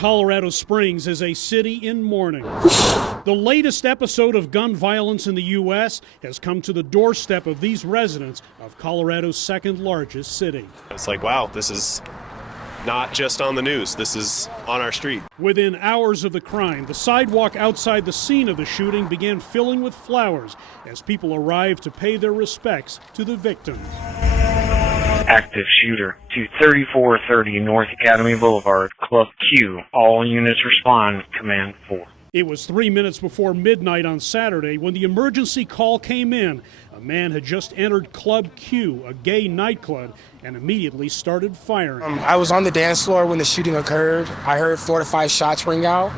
Colorado Springs is a city in mourning. The latest episode of gun violence in the U.S. has come to the doorstep of these residents of Colorado's second largest city. It's like, wow, this is not just on the news, this is on our street. Within hours of the crime, the sidewalk outside the scene of the shooting began filling with flowers as people arrived to pay their respects to the victims. Active shooter to 3430 North Academy Boulevard, Club Q. All units respond, Command 4. It was 3 minutes before midnight on Saturday when the emergency call came in. A man had just entered Club Q, a gay nightclub, and immediately started firing. I was on the dance floor when the shooting occurred. I heard 4 to 5 shots ring out.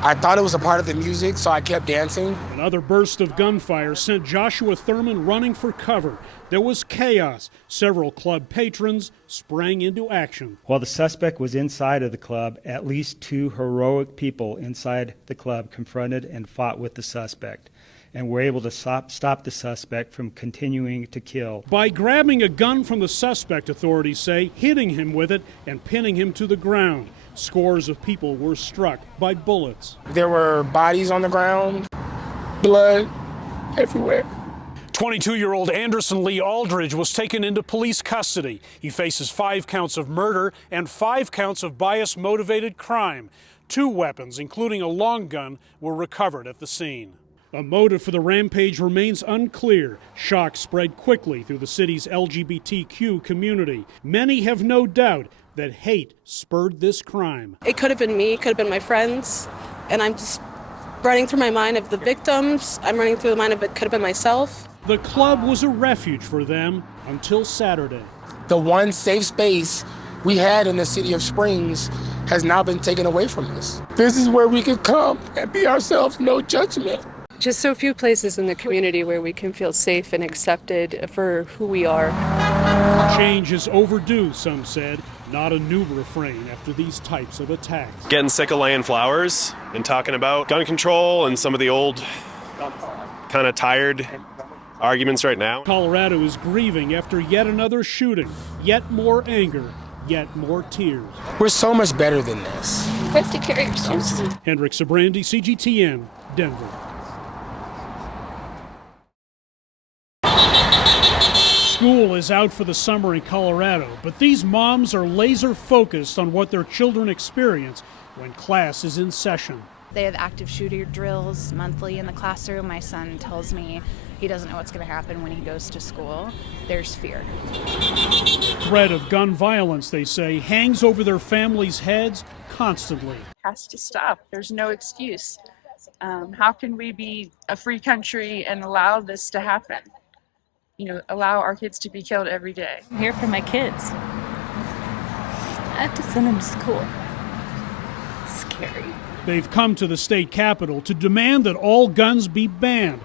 I thought it was a part of the music, so I kept dancing. Another burst of gunfire sent Joshua Thurman running for cover. There was chaos. Several club patrons sprang into action. While the suspect was inside of the club, at least 2 heroic people inside the club confronted and fought with the suspect, and were able to stop the suspect from continuing to kill. By grabbing a gun from the suspect, authorities say, hitting him with it and pinning him to the ground. Scores of people were struck by bullets. There were bodies on the ground, blood everywhere. 22-year-old Anderson Lee Aldridge was taken into police custody. He faces 5 counts of murder and 5 counts of bias-motivated crime. 2 weapons, including a long gun, were recovered at the scene. A motive for the rampage remains unclear. Shock spread quickly through the city's LGBTQ community. Many have no doubt that hate spurred this crime. It could have been me, it could have been my friends, and I'm just running through my mind of the victims. I'm running through the mind of it could have been myself. The club was a refuge for them until Saturday. The one safe space we had in the city of Springs has now been taken away from us. This is where we could come and be ourselves, no judgment. Just so few places in the community where we can feel safe and accepted for who we are. Change is overdue, some said, not a new refrain after these types of attacks. Getting sick of laying flowers and talking about gun control and some of the old kind of tired arguments right now. Colorado is grieving after yet another shooting, yet more anger, yet more tears. We're so much better than this. Have to carry yourselves. Hendrik Sabrandi, CGTN, Denver. School is out for the summer in Colorado, but these moms are laser focused on what their children experience when class is in session. They have active shooter drills monthly in the classroom. My son tells me he doesn't know what's going to happen when he goes to school. There's fear. Threat of gun violence, they say, hangs over their families' heads constantly. It has to stop. There's no excuse. How can we be a free country and allow this to happen? Allow our kids to be killed every day. I'm here for my kids. I have to send them to school. It's scary. They've come to the state capitol to demand that all guns be banned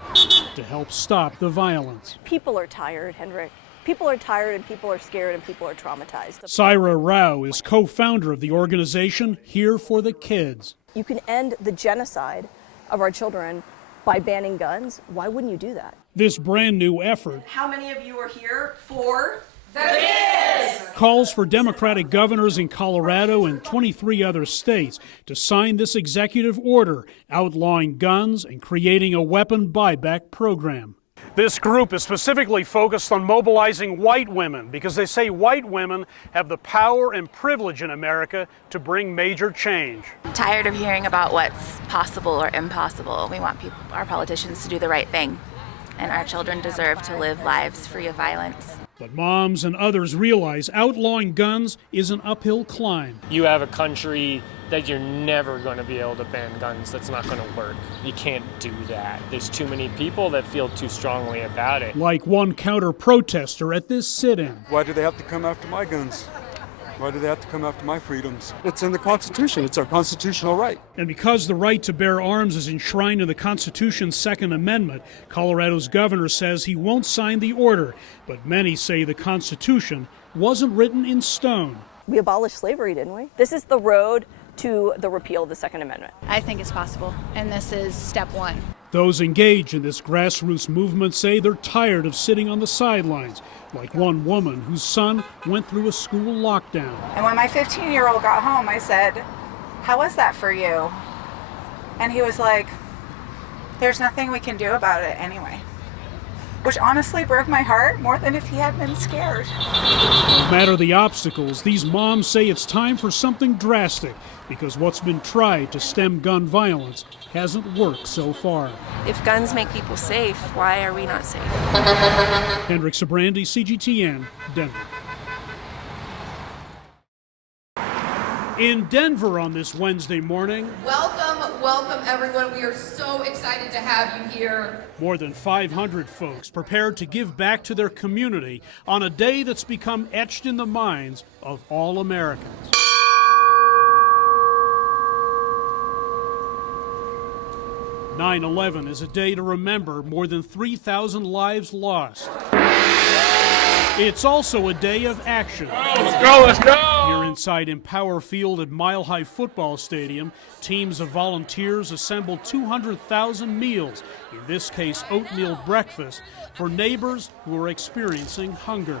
to help stop the violence. People are tired, Hendrik. People are tired and people are scared and people are traumatized. Saira Rao is co-founder of the organization Here for the Kids. You can end the genocide of our children by banning guns. Why wouldn't you do that? This brand new effort, how many of you are here for the kids? Calls for Democratic governors in Colorado and 23 other states to sign this executive order outlawing guns and creating a weapon buyback program. This group is specifically focused on mobilizing white women because they say white women have the power and privilege in America to bring major change. Tired of hearing about what's possible or impossible. We want our politicians to do the right thing, and our children deserve to live lives free of violence. But moms and others realize outlawing guns is an uphill climb. You have a country that you're never going to be able to ban guns. That's not going to work. You can't do that. There's too many people that feel too strongly about it. Like one counter-protester at this sit-in. Why do they have to come after my guns? Why do they have to come after my freedoms? It's in the Constitution. It's our constitutional right. And because the right to bear arms is enshrined in the Constitution's Second Amendment, Colorado's governor says he won't sign the order. But many say the Constitution wasn't written in stone. We abolished slavery, didn't we? This is the road to the repeal of the Second Amendment. I think it's possible, and this is step 1. Those engaged in this grassroots movement say they're tired of sitting on the sidelines, like one woman whose son went through a school lockdown. And when my 15-year-old got home, I said, how was that for you? And he was like, there's nothing we can do about it anyway. Which honestly broke my heart more than if he had been scared. No matter the obstacles, these moms say it's time for something drastic because what's been tried to stem gun violence hasn't worked so far. If guns make people safe, why are we not safe? Hendrik Sabrandi, CGTN, Denver. In Denver on this Wednesday morning. Welcome everyone. We are so excited to have you here. More than 500 folks prepared to give back to their community on a day that's become etched in the minds of all Americans. "9/11 is a day to remember more than 3,000 lives lost. It's also a day of action. Let's go! Here inside Empower Field at Mile High Football Stadium, teams of volunteers assembled 200,000 meals, in this case oatmeal breakfast, for neighbors who are experiencing hunger.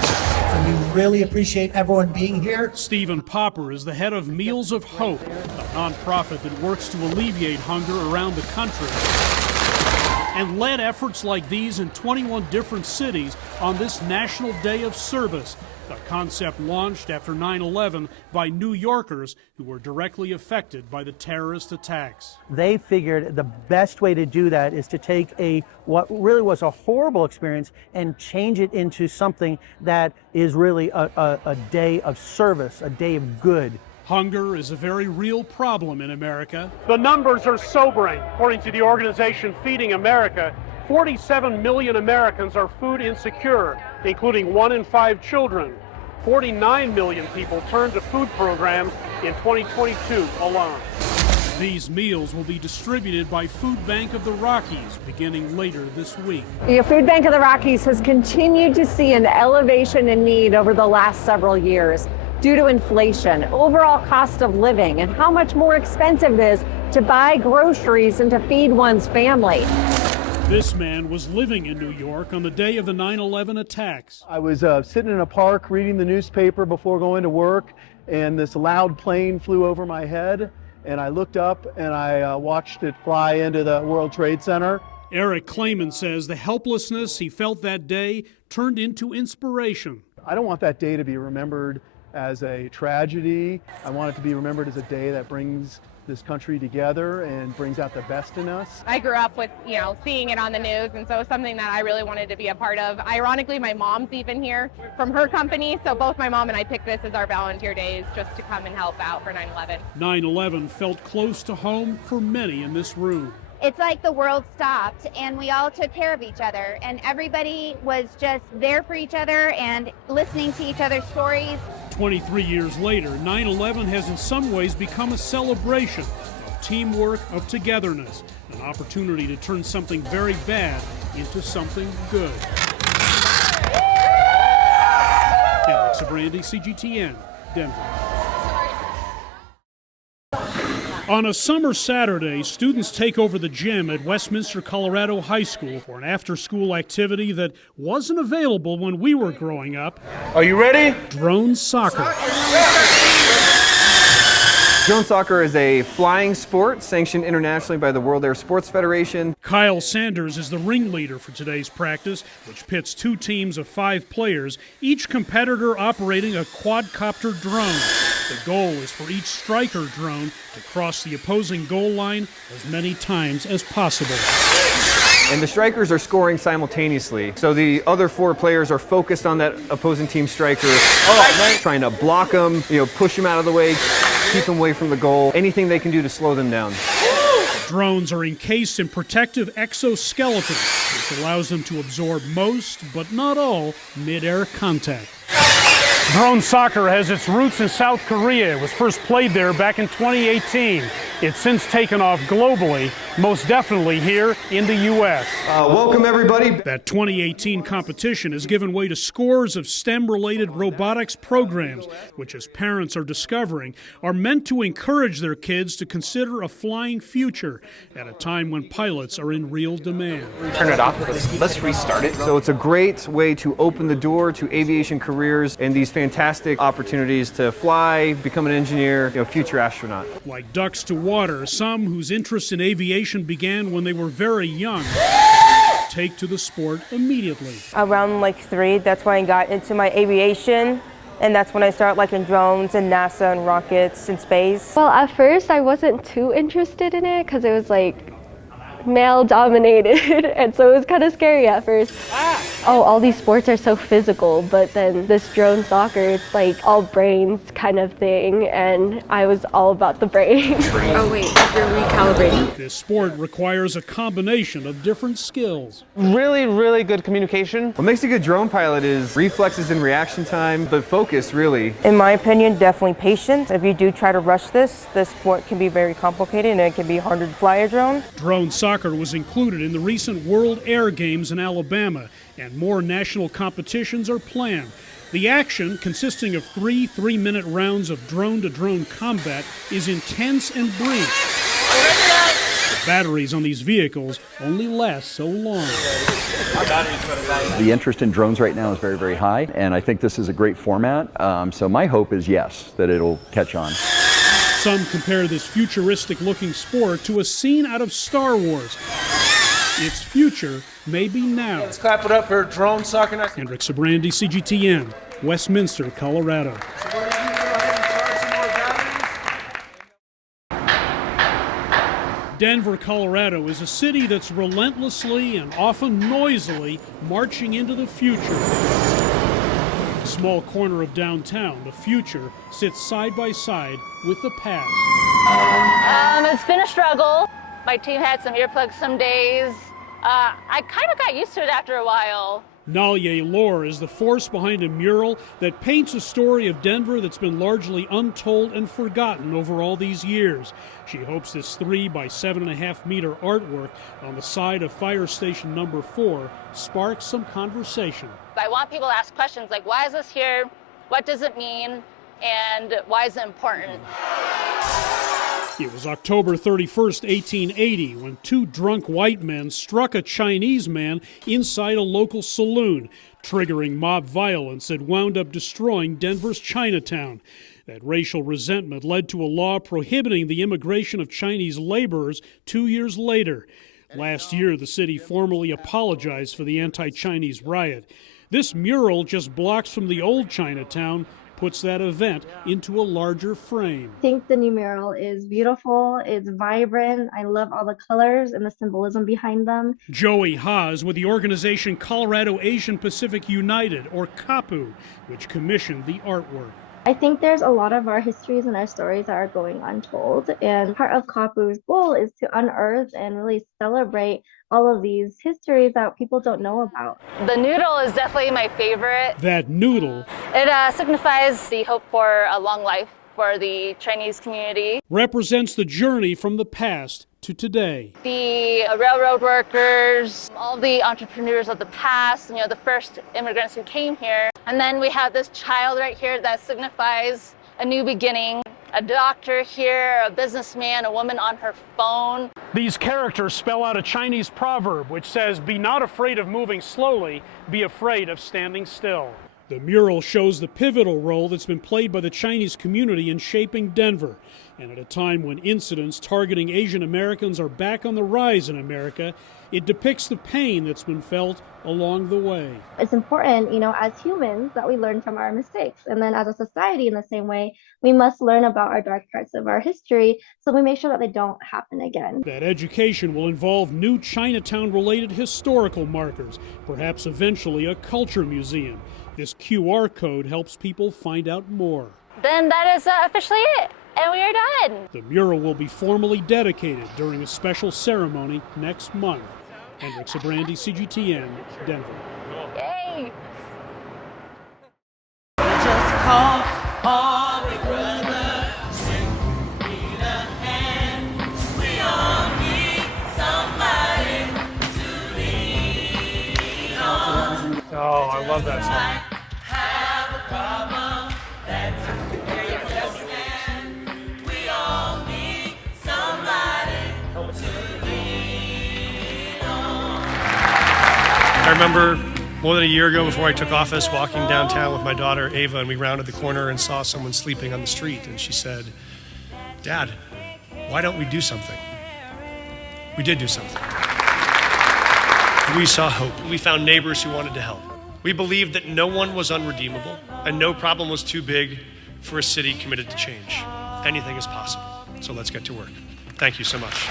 So we really appreciate everyone being here. Stephen Popper is the head of Meals of Hope, a nonprofit that works to alleviate hunger around the country, and led efforts like these in 21 different cities on this National Day of Service, a concept launched after 9/11 by New Yorkers who were directly affected by the terrorist attacks. They figured the best way to do that is to take what really was a horrible experience and change it into something that is really a day of service, a day of good. Hunger is a very real problem in America. The numbers are sobering. According to the organization Feeding America, 47 million Americans are food insecure, including 1 in 5 children. 49 million people turned to food programs in 2022 alone. These meals will be distributed by Food Bank of the Rockies beginning later this week. The Food Bank of the Rockies has continued to see an elevation in need over the last several years due to inflation, overall cost of living, and how much more expensive it is to buy groceries and to feed one's family. This man was living in New York on the day of the 9/11 attacks. I was sitting in a park reading the newspaper before going to work, and this loud plane flew over my head, and I looked up and I watched it fly into the World Trade Center. Eric Clayman says the helplessness he felt that day turned into inspiration. I don't want that day to be remembered as a tragedy. I want it to be remembered as a day that brings this country together and brings out the best in us. I grew up with, seeing it on the news, and so it's something that I really wanted to be a part of. Ironically, my mom's even here from her company, so both my mom and I picked this as our volunteer days just to come and help out for 9/11. 9/11 felt close to home for many in this room. It's like the world stopped and we all took care of each other, and everybody was just there for each other and listening to each other's stories. 23 years later, 9/11 has in some ways become a celebration of teamwork, of togetherness, an opportunity to turn something very bad into something good. Hendrik Sabrandi, CGTN, Denver. On a summer Saturday, students take over the gym at Westminster Colorado High School for an after-school activity that wasn't available when we were growing up. Are you ready? Drone soccer. Drone soccer is a flying sport sanctioned internationally by the World Air Sports Federation. Kyle Sanders is the ringleader for today's practice, which pits 2 teams of 5 players, each competitor operating a quadcopter drone. The goal is for each striker drone to cross the opposing goal line as many times as possible. And the strikers are scoring simultaneously. So the other 4 players are focused on that opposing team striker, trying to block them, push them out of the way, keep them away from the goal, anything they can do to slow them down. Drones are encased in protective exoskeletons, which allows them to absorb most, but not all, mid-air contact. Drone soccer has its roots in South Korea. It was first played there back in 2018. It's since taken off globally, most definitely here in the U.S. Welcome, everybody. That 2018 competition has given way to scores of STEM-related robotics programs, which, as parents are discovering, are meant to encourage their kids to consider a flying future at a time when pilots are in real demand. Turn it off. Let's restart it. So it's a great way to open the door to aviation careers and these fantastic opportunities to fly, become an engineer, future astronaut. Like ducks to water, some whose interest in aviation began when they were very young take to the sport immediately. Around like 3, that's when I got into my aviation, and that's when I started liking drones and NASA and rockets and space. Well, at first I wasn't too interested in it because it was like male dominated and so it was kind of scary at first. Oh, all these sports are so physical, but then this drone soccer, it's like all brains kind of thing, and I was all about the brain. Oh wait, you're recalibrating. This sport requires a combination of different skills. Really, really good communication. What makes a good drone pilot is reflexes and reaction time, but focus, really. In my opinion, definitely patience. If you do try to rush this sport can be very complicated and it can be harder to fly a drone. Drone soccer was included in the recent World Air Games in Alabama, and more national competitions are planned. The action, consisting of 3 3-minute rounds of drone-to-drone combat, is intense and brief. The batteries on these vehicles only last so long. The interest in drones right now is very, very high, and I think this is a great format. So my hope is, yes, that it'll catch on. Some compare this futuristic-looking sport to a scene out of Star Wars. Its future may be now. Let's clap it up for drone soccer. Hendrik Sabrandi, CGTN, Westminster, Colorado. Denver, Colorado is a city that's relentlessly and often noisily marching into the future. A small corner of downtown, the future sits side by side with the past. It's been a struggle. My team had some earplugs some days. I kind of got used to it after a while. Nalye Lore is the force behind a mural that paints a story of Denver that's been largely untold and forgotten over all these years. She hopes this 3 by 7.5 meter artwork on the side of Fire Station number 4 sparks some conversation. I want people to ask questions like, why is this here? What does it mean? And why is it important? It was October 31st, 1880, when 2 drunk white men struck a Chinese man inside a local saloon, triggering mob violence that wound up destroying Denver's Chinatown. That racial resentment led to a law prohibiting the immigration of Chinese laborers 2 years later. Last year, the city formally apologized for the anti-Chinese riot. This mural, just blocks from the old Chinatown, puts that event into a larger frame. I think the new mural is beautiful, it's vibrant, I love all the colors and the symbolism behind them. Joey Haas with the organization Colorado Asian Pacific United, or CAPU, which commissioned the artwork. I think there's a lot of our histories and our stories that are going untold, and part of CAPU's goal is to unearth and really celebrate all of these histories that people don't know about. The noodle is definitely my favorite. That noodle It signifies the hope for a long life for the Chinese community. represents the journey from the past to today. The railroad workers, all the entrepreneurs of the past, the first immigrants who came here. And then we have this child right here that signifies a new beginning. A doctor here, a businessman, a woman on her phone. These characters spell out a Chinese proverb which says, "Be not afraid of moving slowly, be afraid of standing still." The mural shows the pivotal role that's been played by the Chinese community in shaping Denver. And at a time when incidents targeting Asian Americans are back on the rise in America, it depicts the pain that's been felt along the way. It's important, as humans, that we learn from our mistakes. And then as a society, in the same way, we must learn about our dark parts of our history so we make sure that they don't happen again. That education will involve new Chinatown-related historical markers, perhaps eventually a culture museum. This QR code helps people find out more. Then that is officially it, and we are done. The mural will be formally dedicated during a special ceremony next month. Hendrik Sabrandi, CGTN, Denver. Yay! Just call all the brothers, we need a hand, we all need Oh, I love that song. I remember more than a year ago, before I took office, walking downtown with my daughter Ava, and we rounded the corner and saw someone sleeping on the street, and she said, "Dad, why don't we do something?" We did do something. We saw hope. We found neighbors who wanted to help. We believed that no one was unredeemable and no problem was too big for a city committed to change. Anything is possible. So let's get to work. Thank you so much.